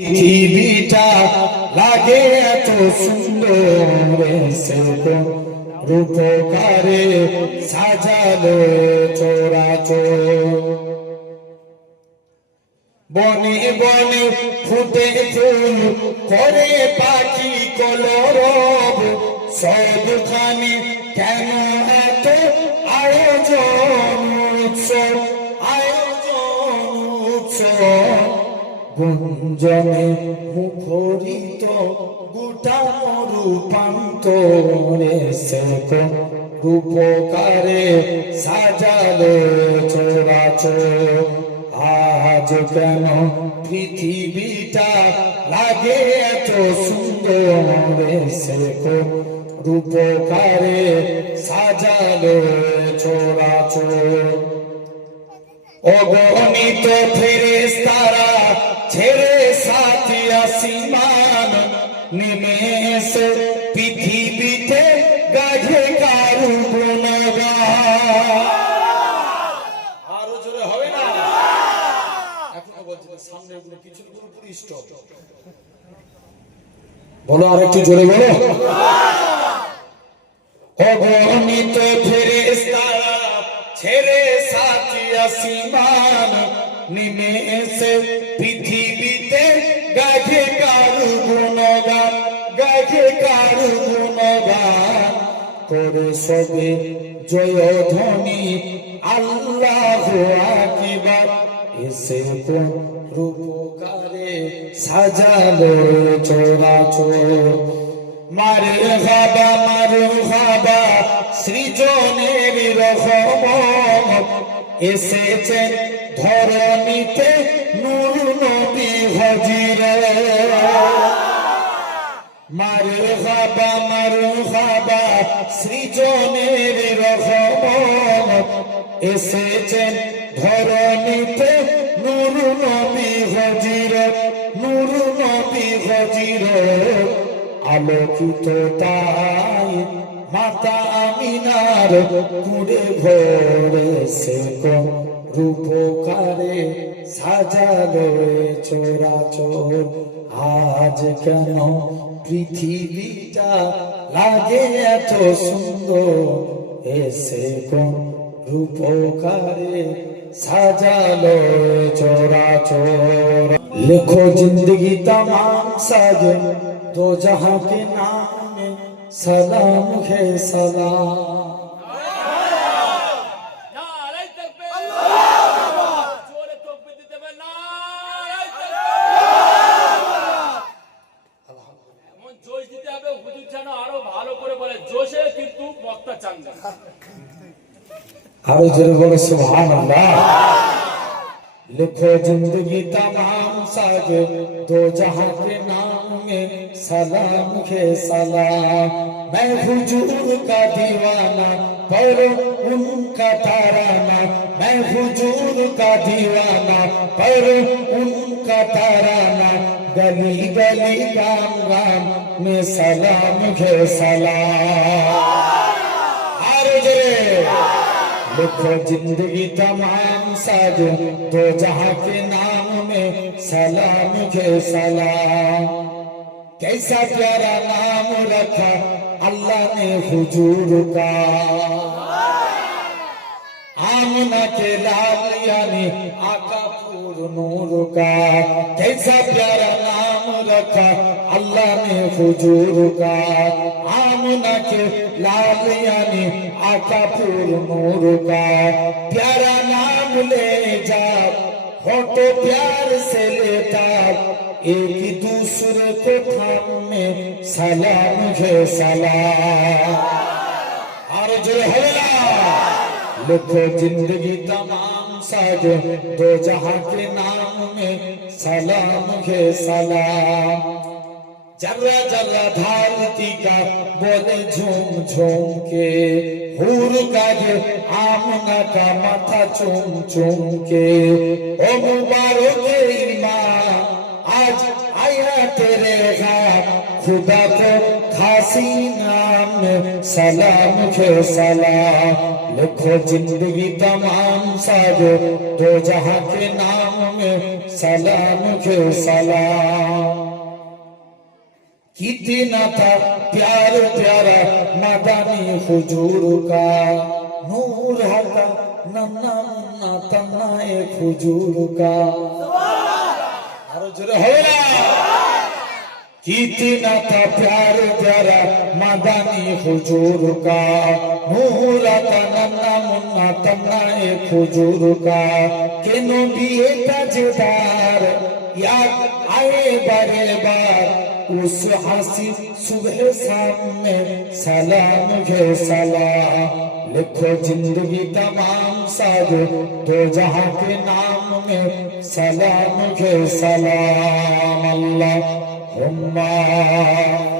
পৃথিবীটা লাগে এত সুন্দর সেরকম রূপকারে সাজালো চোরাচোর বনে বনে ফুটে ফুল করে পাখি কলরব। সবখানে কেন গুঞ্জনে মুখরিত, গোটা রূপান্তরে রূপকারে সাজালো চোরাচোর। আজ কেন পৃথিবীটা লাগে এত সুন্দর রূপকারে সাজালো চোরাচোর। অগণিত ফেরেস্তারা ছেড়ে সাথী আসিমান নেমে পৃথিবীতে গাঝে কারু বলো আর একটু জোরে বলো। অগণিত ছেড়ে আসিমান নেমে এসে পৃথিবীতে গাছে কারু গুণগান গাছে কারু গুণগান। করে সবে জয় ধ্বনি আল্লাহ আকিবার। এসে কোন রূপকারে সাজালো চোরাচোর। মারে হাবা মারে হাবা, সৃজনের রহমত। এসেছেন ধরণীতে নূর নবী হজির। মারে হাবা মারে হাবা সৃজনের রহমত এসেছেন। ধরণীতে নূর নবী হজির, নূর নবী হজির। আলোকিত তাই মাতা আমিনার কুড়ে ভরে সে রূপকারে সাজালো চোরাচোর আজ কেন পৃথিবীটা লাগে এত সুন্দর এসে কোন রূপকারে সাজালো চোরাচোর लिखो जिंदगी तमाम साजे दो जहां के नाम में सलाम है सलाम জোশে কিন্তু বক্তা চান না আরো জোরে বলো সুবহান लिखो जिंदगी तमाम साजे दो जहां के नाम में सलाम है सलाम मैं हुजूर का दीवाना पढ़ो उनका ताराना मैं हुजूर का दीवाना पढ़ो उनका ताराना गली गली गाम गाम में सलाम है सलाम आरो जरे लिखो जिंदगी तमाम साज दो जहां के नाम में सलाम के सलाम कैसा प्यारा नाम रखा अल्लाह ने हुजूर का आमना के लाल यानी आका पूर नूर का कैसा प्यारा नाम रखा, अल्लाह ने हुजूर का आमना के लाल यानी आका पूर नूर का प्यारा नाम ले जा फ़ोटो प्यार से लेता। एक दूसरे को थामे सलाम है सलाम। और जो है लिखो ज़िंदगी तमाम। साजो दो जहां के नाम में सलाम है सलाम जर्रा जर्रा धारती का बोले झूम झूम के हूर का ये आमना का माथा चूम चूम के ओ मुबारक ईमान आज आया तेरे हाथ खुदा को खासी नाम में सलाम के सलाम लिखो जिंदगी तमाम साजो तो जहाँ के नाम में सलाम के सलाम कितना था प्यार प्यारा मदानी हुजूर का नूर हटा नन्ना मुन्ना तन्ना एक हुजूर का अरे जुरे हो रहा कितना था प्यार प्यारा मदानी हुजूर का नूरा का नन्ना मुन्ना तन्ना एक हुजूर का केनो बिए ताजदार याद आए बारे बार उस हंसी सुबह शाम में सलाम है सलाम लिखो जिंदगी तमाम साज दो जहां के नाम में सलाम है सलाम अल्लाह اللهم